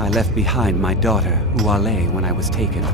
I left behind my daughter, Uale, when I was taken.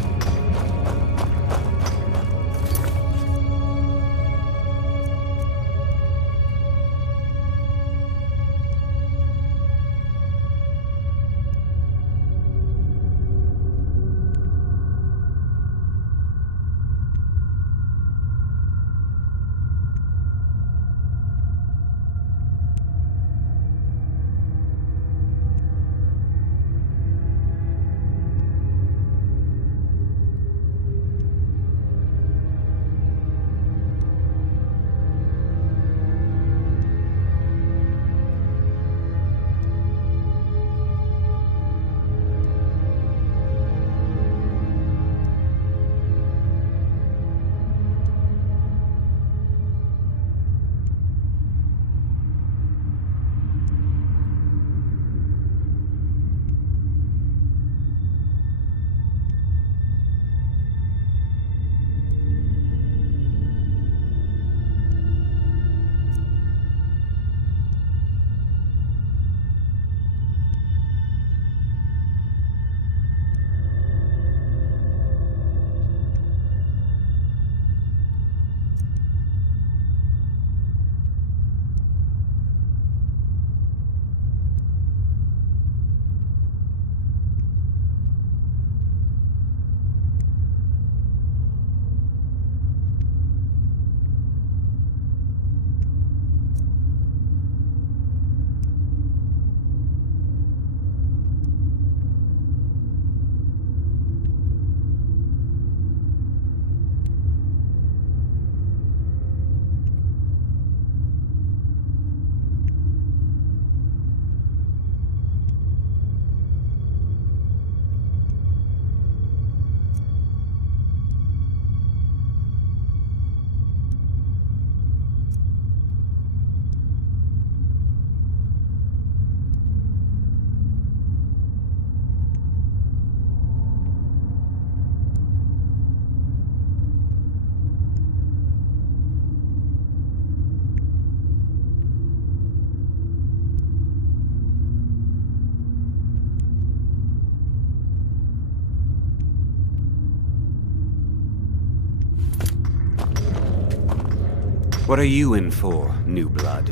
What are you in for, new blood?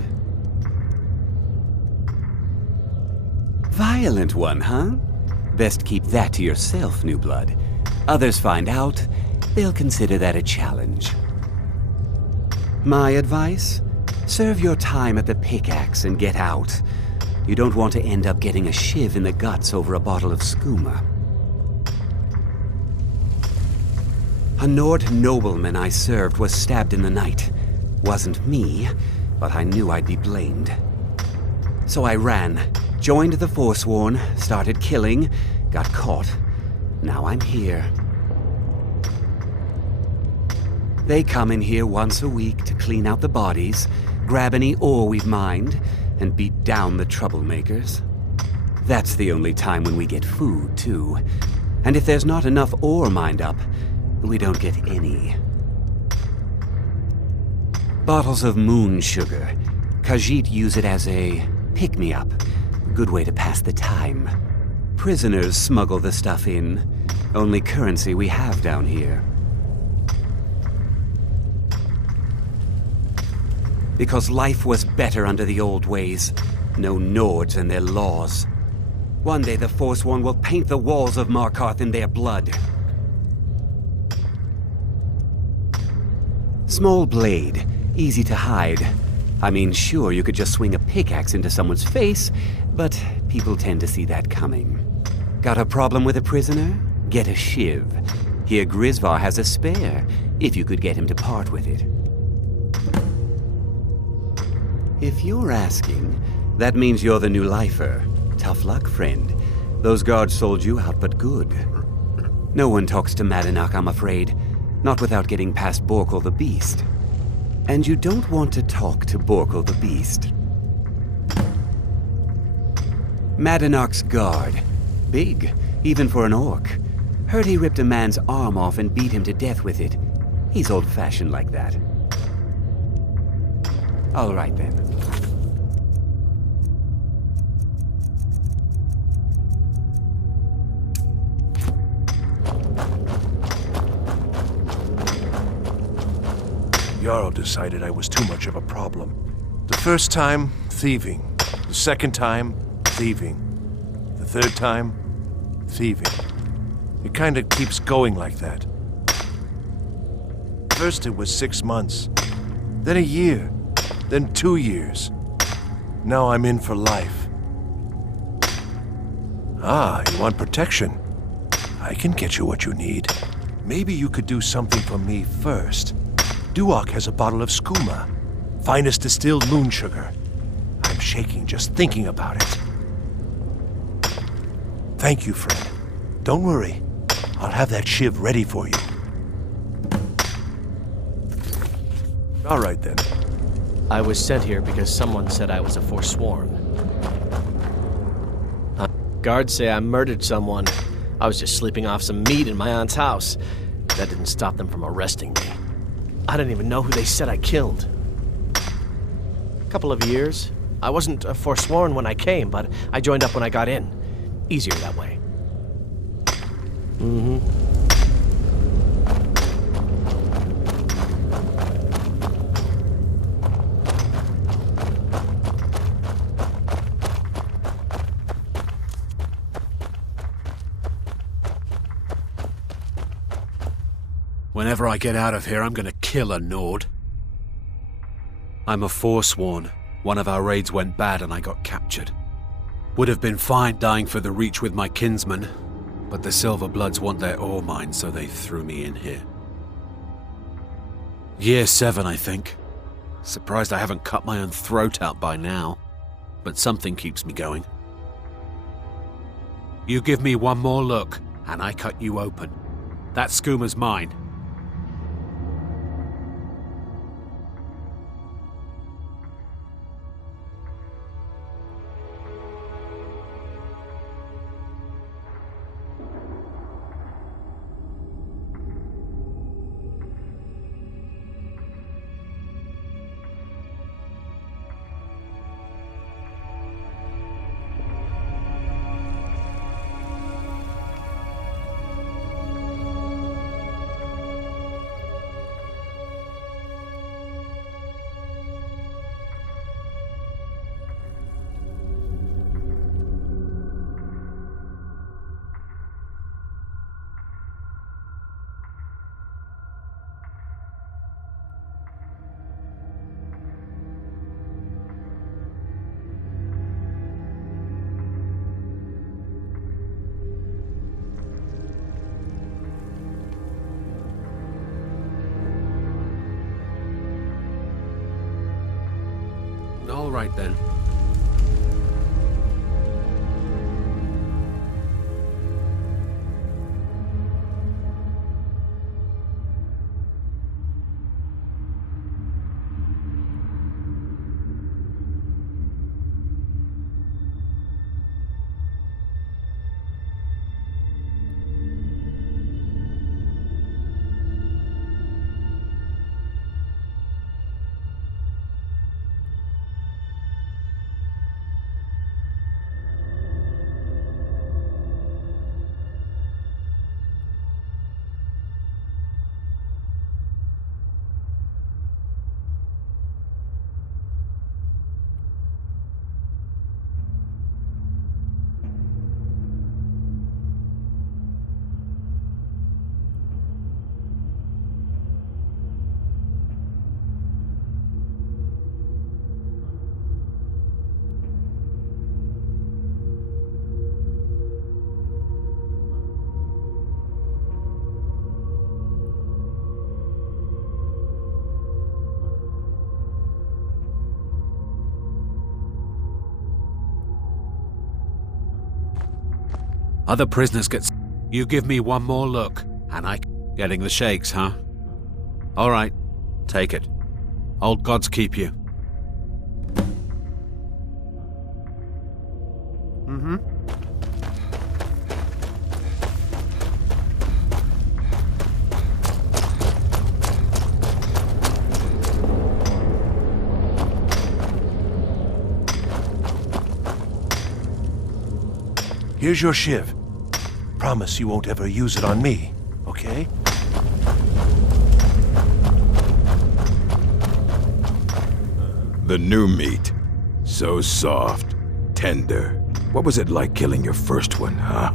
Violent one, huh? Best keep that to yourself, new blood. Others find out, they'll consider that a challenge. My advice? Serve your time at the pickaxe and get out. You don't want to end up getting a shiv in the guts over a bottle of skooma. A Nord nobleman I served was stabbed in the night. Wasn't me, but I knew I'd be blamed. So I ran, joined the Forsworn, started killing, got caught. Now I'm here. They come in here once a week to clean out the bodies, grab any ore we've mined, and beat down the troublemakers. That's the only time when we get food, too. And if there's not enough ore mined up, we don't get any. Bottles of moon sugar. Khajiit use it as a pick-me-up. Good way to pass the time. Prisoners smuggle the stuff in. Only currency we have down here. Because life was better under the old ways. No Nords and their laws. One day the Forsworn will paint the walls of Markarth in their blood. Small blade. Easy to hide. I mean, sure, you could just swing a pickaxe into someone's face, but people tend to see that coming. Got a problem with a prisoner? Get a shiv. Here Grisvar has a spare, if you could get him to part with it. If you're asking, that means you're the new lifer. Tough luck, friend. Those guards sold you out, but good. No one talks to Madanach, I'm afraid. Not without getting past Borkul the Beast. And you don't want to talk to Borkul the Beast. Madanach's guard. Big, even for an orc. Heard he ripped a man's arm off and beat him to death with it. He's old-fashioned like that. All right, then. Jarl decided I was too much of a problem. The first time, thieving. The second time, thieving. The third time, thieving. It kind of keeps going like that. First it was 6 months, then a year, then 2 years. Now I'm in for life. Ah, you want protection? I can get you what you need. Maybe you could do something for me first. Duok has a bottle of skooma, finest distilled moon sugar. I'm shaking just thinking about it. Thank you, friend. Don't worry. I'll have that shiv ready for you. All right, then. I was sent here because someone said I was a Forsworn. Guards say I murdered someone. I was just sleeping off some meat in my aunt's house. That didn't stop them from arresting me. I didn't even know who they said I killed. A couple of years. I wasn't a Forsworn when I came, but I joined up when I got in. Easier that way. Whenever I get out of here, I'm gonna kill a Nord. I'm a Forsworn. One of our raids went bad and I got captured. Would have been fine dying for the Reach with my kinsmen, but the Silverbloods want their ore mine, so they threw me in here. Year 7, I think. Surprised I haven't cut my own throat out by now, but something keeps me going. You give me one more look, and I cut you open. That skooma's mine. All right, then. Other prisoners get... You give me one more look, and I... Getting the shakes, huh? All right, take it. Old gods keep you. Here's your shiv. Promise you won't ever use it on me, okay? The new meat. So soft, tender. What was it like killing your first one, huh?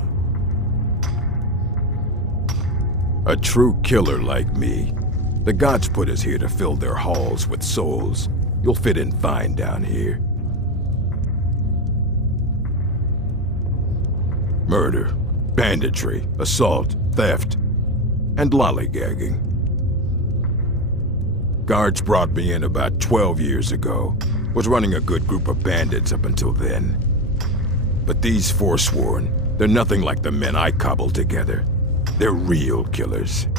A true killer like me. The gods put us here to fill their halls with souls. You'll fit in fine down here. Murder, banditry, assault, theft, and lollygagging. Guards brought me in about 12 years ago. Was running a good group of bandits up until then. But these Forsworn, they're nothing like the men I cobbled together. They're real killers.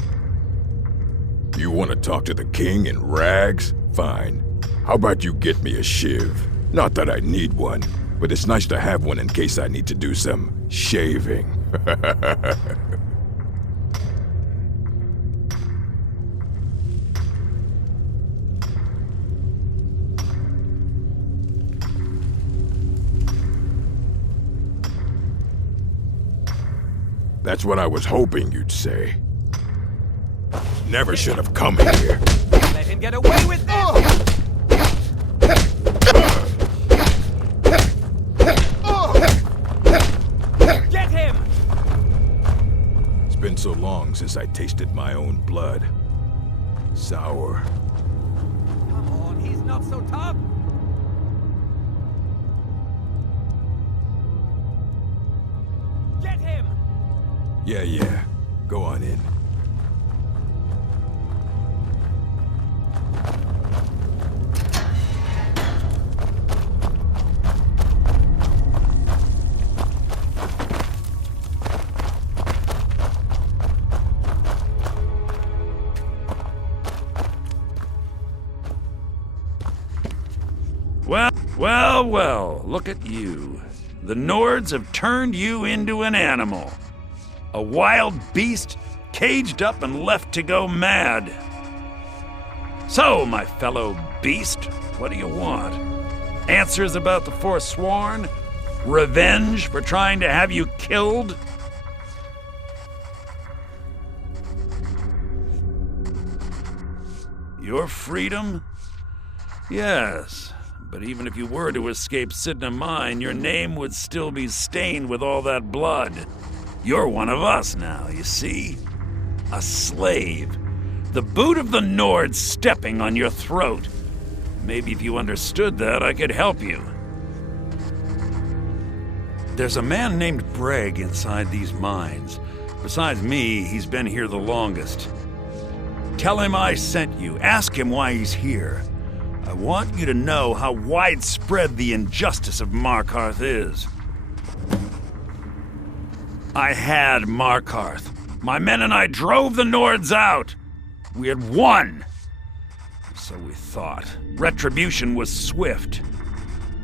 You want to talk to the king in rags? Fine. How about you get me a shiv? Not that I need one, but it's nice to have one in case I need to do some shaving. That's what I was hoping you'd say. Never should have come here. Let him get away with this! Get him! It's been so long since I tasted my own blood. Sour. Come on, he's not so tough! Get him! Yeah. Go on in. Well, look at you. The Nords have turned you into an animal. A wild beast, caged up and left to go mad. So, my fellow beast, what do you want? Answers about the Forsworn? Revenge for trying to have you killed? Your freedom? Yes. But even if you were to escape Sidna Mine, your name would still be stained with all that blood. You're one of us now, you see? A slave. The boot of the Nords stepping on your throat. Maybe if you understood that, I could help you. There's a man named Breg inside these mines. Besides me, he's been here the longest. Tell him I sent you. Ask him why he's here. I want you to know how widespread the injustice of Markarth is. I had Markarth. My men and I drove the Nords out. We had won. So we thought. Retribution was swift.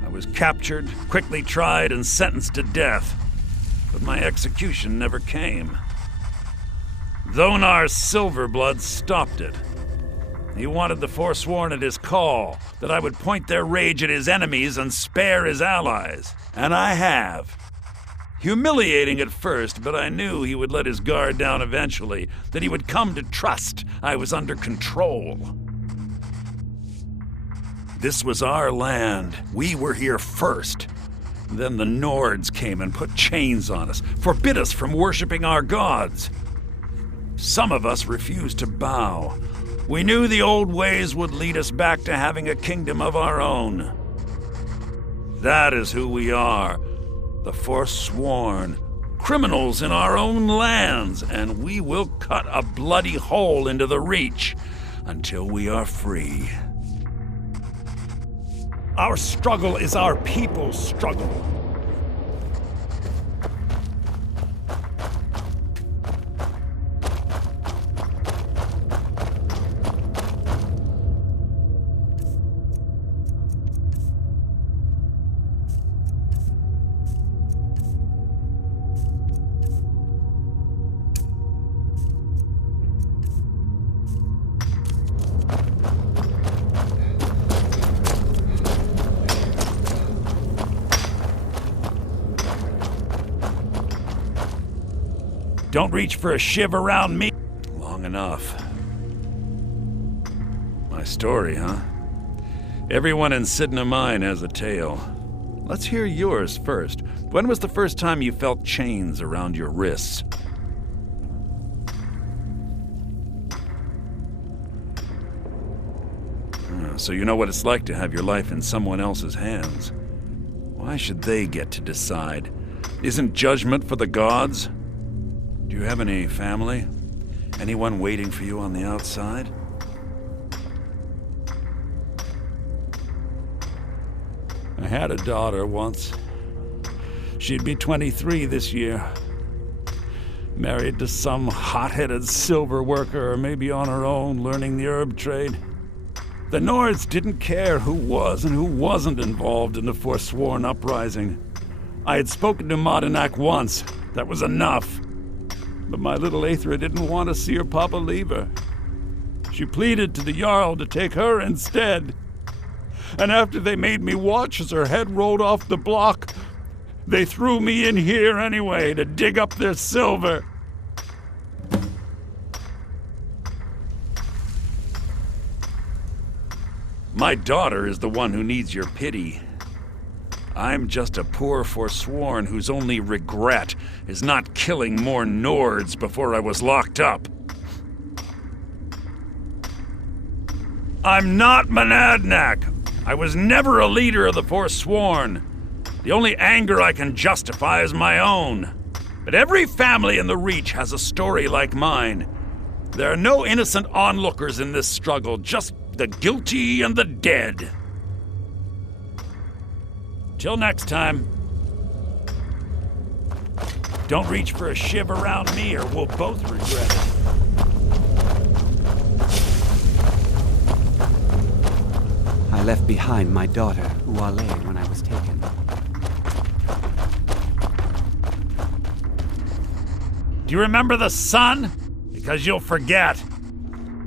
I was captured, quickly tried, and sentenced to death. But my execution never came. Dhonar's Silverblood stopped it. He wanted the Forsworn at his call, that I would point their rage at his enemies and spare his allies. And I have. Humiliating at first, but I knew he would let his guard down eventually, that he would come to trust I was under control. This was our land. We were here first. Then the Nords came and put chains on us, forbid us from worshiping our gods. Some of us refused to bow. We knew the old ways would lead us back to having a kingdom of our own. That is who we are, the Forsworn, criminals in our own lands, and we will cut a bloody hole into the Reach until we are free. Our struggle is our people's struggle. Don't reach for a shiv around me. Long enough. My story, huh? Everyone in Sidna Mine has a tale. Let's hear yours first. When was the first time you felt chains around your wrists? So you know what it's like to have your life in someone else's hands. Why should they get to decide? Isn't judgment for the gods? Do you have any family? Anyone waiting for you on the outside? I had a daughter once. She'd be 23 this year. Married to some hot-headed silver worker, or maybe on her own, learning the herb trade. The Nords didn't care who was and who wasn't involved in the Forsworn uprising. I had spoken to Modinak once. That was enough. But my little Aethra didn't want to see her papa leave her. She pleaded to the Jarl to take her instead. And after they made me watch as her head rolled off the block, they threw me in here anyway to dig up their silver. My daughter is the one who needs your pity. I'm just a poor Forsworn whose only regret is not killing more Nords before I was locked up. I'm not Monadnak. I was never a leader of the Forsworn. The only anger I can justify is my own. But every family in the Reach has a story like mine. There are no innocent onlookers in this struggle, just the guilty and the dead. Till next time. Don't reach for a shiv around me or we'll both regret it. I left behind my daughter, Uale, when I was taken. Do you remember the sun? Because you'll forget.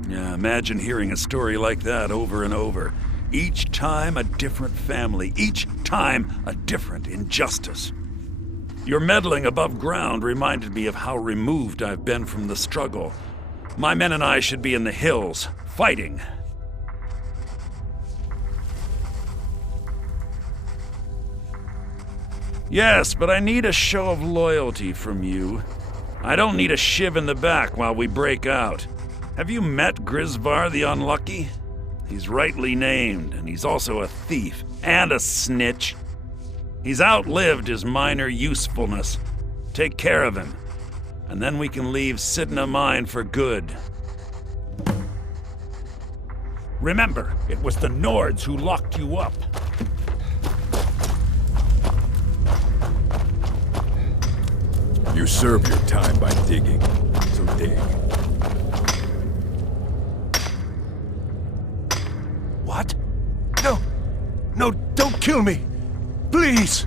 Yeah, imagine hearing a story like that over and over. Each time a different family, each time a different injustice. Your meddling above ground reminded me of how removed I've been from the struggle. My men and I should be in the hills, fighting. Yes, but I need a show of loyalty from you. I don't need a shiv in the back while we break out. Have you met Grisvar the Unlucky? He's rightly named, and he's also a thief and a snitch. He's outlived his minor usefulness. Take care of him, and then we can leave Sidna Mine for good. Remember, it was the Nords who locked you up. You serve your time by digging, so dig. What? No! No, don't kill me! Please!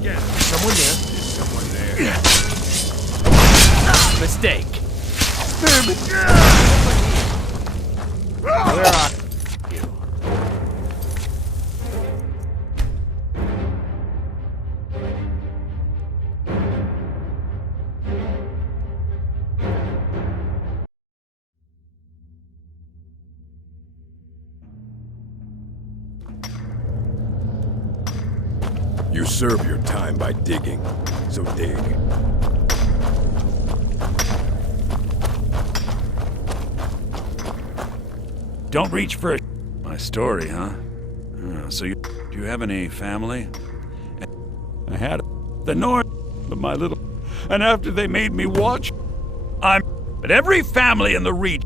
Yeah. Someone there? There's someone there. Mistake. Where are You. You serve your time by digging, so dig. Don't reach for a... My story, huh? So do you have any family? I had the North, but my little... And after they made me watch, But every family in the Reach...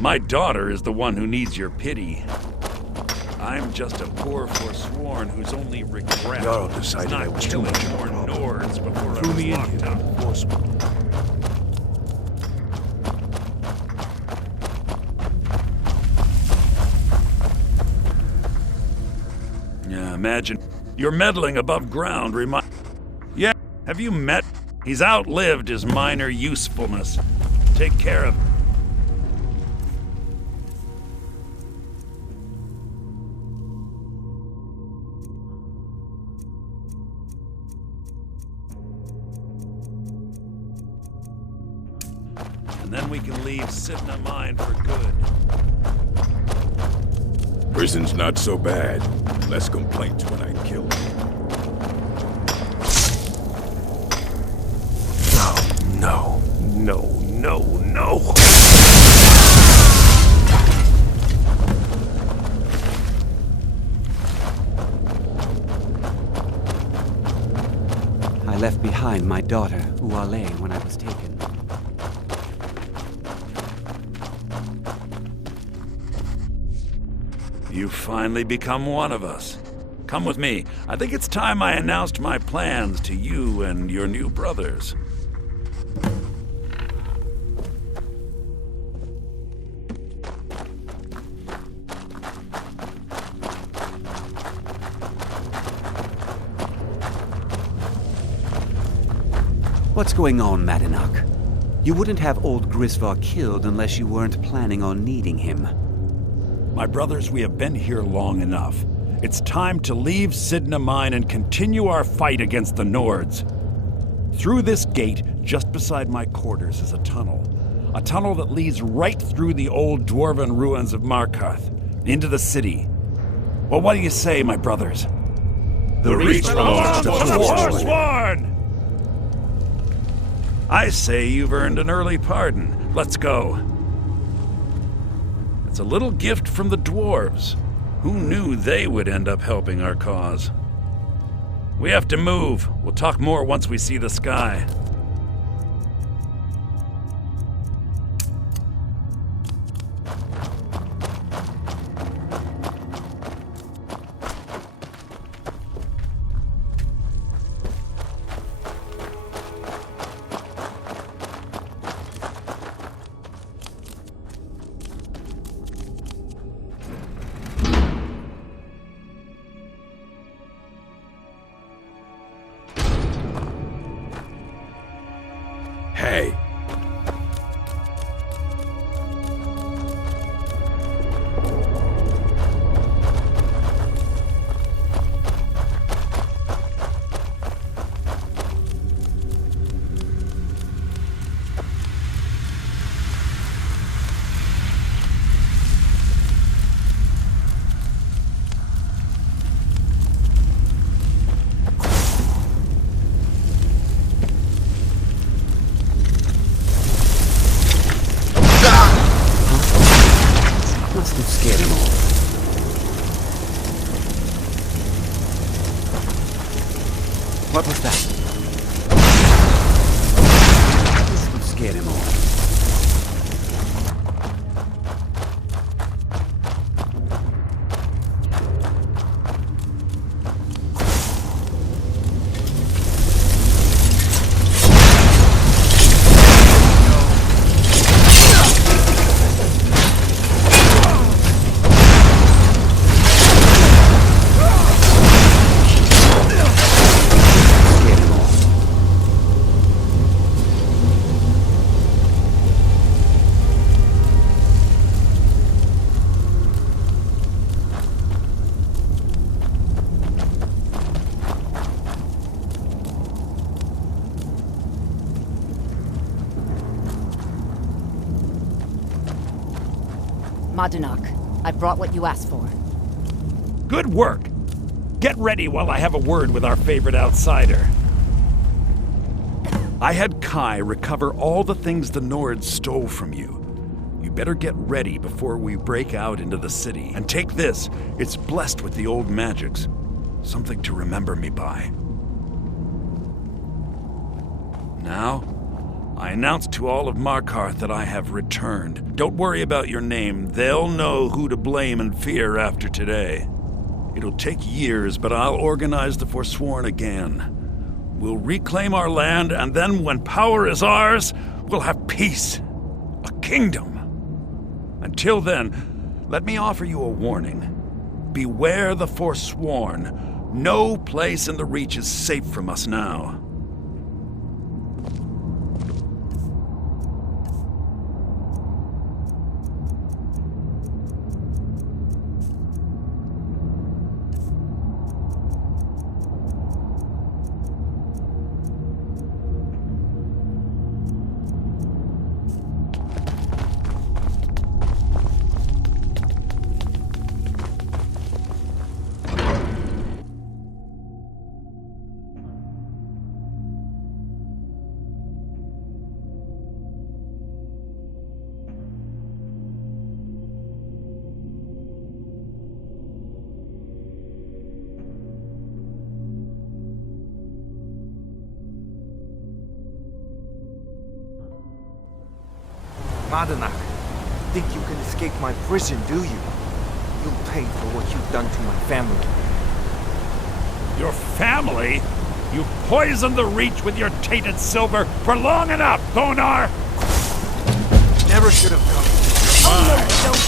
My daughter is the one who needs your pity. I'm just a poor Forsworn whose only regret Jarl is decided I not was too killing much of a more problem. Nords before I Threw was me in locked here. up. Forceful. Yeah, imagine. You're meddling above ground Yeah, have you met? He's outlived his minor usefulness. Take care of him. and then we can leave Sidna Mine for good. Prison's not so bad. Less complaints when I kill you. No, no, no, no. I left behind my daughter, Uale, when I was taken. You've finally become one of us. Come with me. I think it's time I announced my plans to you and your new brothers. What's going on, Madanach? You wouldn't have old Grisvar killed unless you weren't planning on needing him. My brothers, we have been here long enough. It's time to leave Sidna Mine and continue our fight against the Nords. Through this gate, just beside my quarters, is a tunnel. A tunnel that leads right through the old dwarven ruins of Markarth, into the city. Well, what do you say, my brothers? The Reach belongs to the Forsworn. Forsworn! I say you've earned an early pardon. Let's go. It's a little gift from the dwarves. Who knew they would end up helping our cause? We have to move. We'll talk more once we see the sky. Hey, Must have scared him off. What was that? Must have scared him off. Madanach, I brought what you asked for. Good work. Get ready while I have a word with our favorite outsider. I had Kai recover all the things the Nords stole from you. You better get ready before we break out into the city. And take this. It's blessed with the old magics. Something to remember me by. Now, I announce to all of Markarth that I have returned. Don't worry about your name. They'll know who to blame and fear after today. It'll take years, but I'll organize the Forsworn again. We'll reclaim our land, and then when power is ours, we'll have peace. A kingdom. Until then, let me offer you a warning. Beware the Forsworn. No place in the Reach is safe from us now. Madanach, think you can escape my prison, do you? You'll pay for what you've done to my family. Your family? You poisoned the Reach with your tainted silver for long enough, Thonar! Never should have come. Oh no, don't!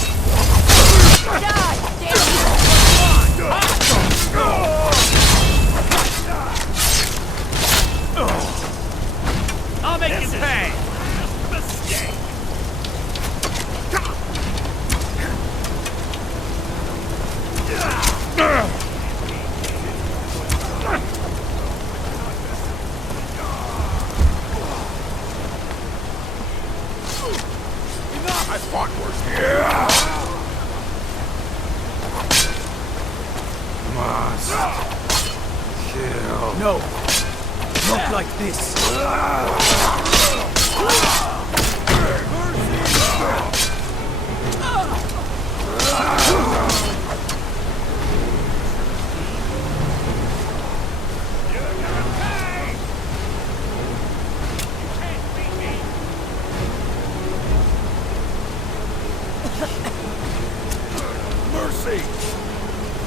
Die! I'll make you pay! Mistake! I fought worse. Must kill. No! Not like this! Mercy!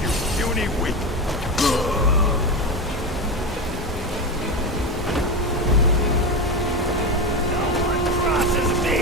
You puny weak! No one crosses me!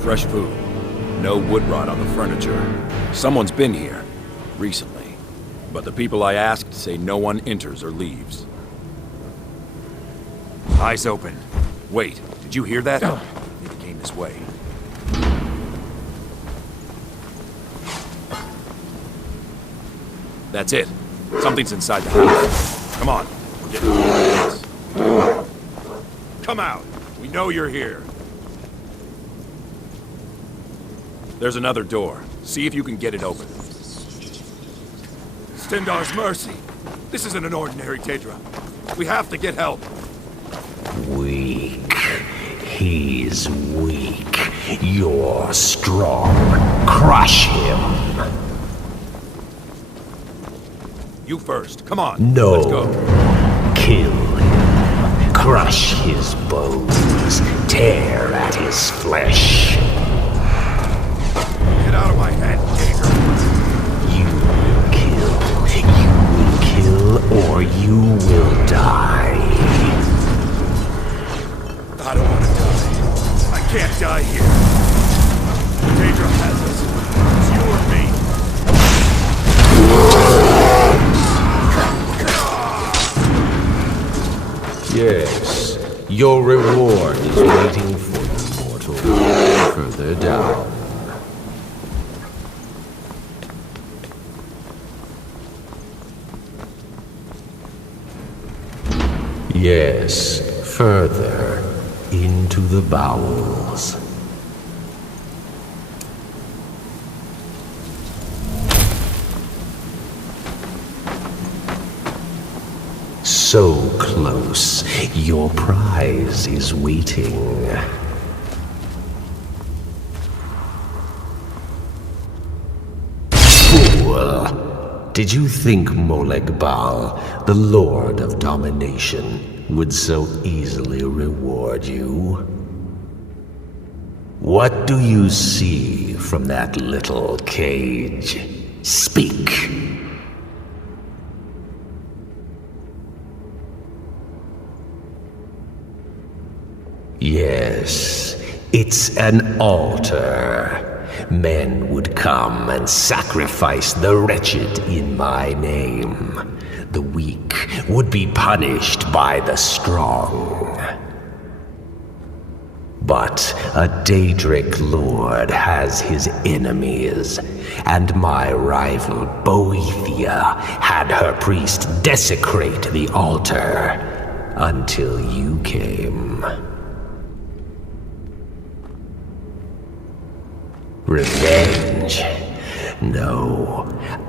Fresh food. No wood rot on the furniture. Someone's been here. Recently. But the people I asked say no one enters or leaves. Eyes open. Wait, did you hear that? It came this way. That's it. Something's inside the house. Come on. We're getting close. Come out. We know you're here. There's another door. See if you can get it open. Stendar's mercy. This isn't an ordinary Daedra. We have to get help. Weak. He's weak. You're strong. Crush him. You first. Come on. No. Let's go. Kill him. Crush his bones. Tear at his flesh. Get out of my head, Gator. You will kill, or you will die. I don't want to die. I can't die here. Daedra has us. It's you or me. Yes, your reward is waiting for you, mortal. Further down. Yes, further into the bowels. So close, your prize is waiting. Fool! Did you think Molegbal, the Lord of Domination, would so easily reward you? What do you see from that little cage? Speak! Yes, it's an altar. Men would come and sacrifice the wretched in my name. The weak would be punished by the strong. But a Daedric lord has his enemies, and my rival Boethia had her priest desecrate the altar until you came. Revenge? No,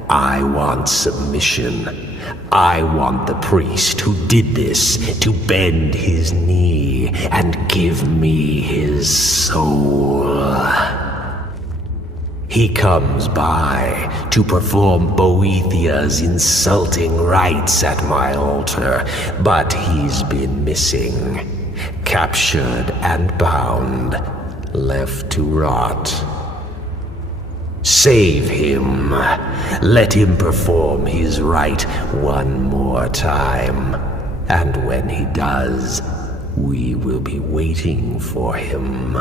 I want submission. I want the priest who did this to bend his knee and give me his soul. He comes by to perform Boethia's insulting rites at my altar, but he's been missing, captured and bound, left to rot. Save him. Let him perform his rite one more time. And when he does, we will be waiting for him.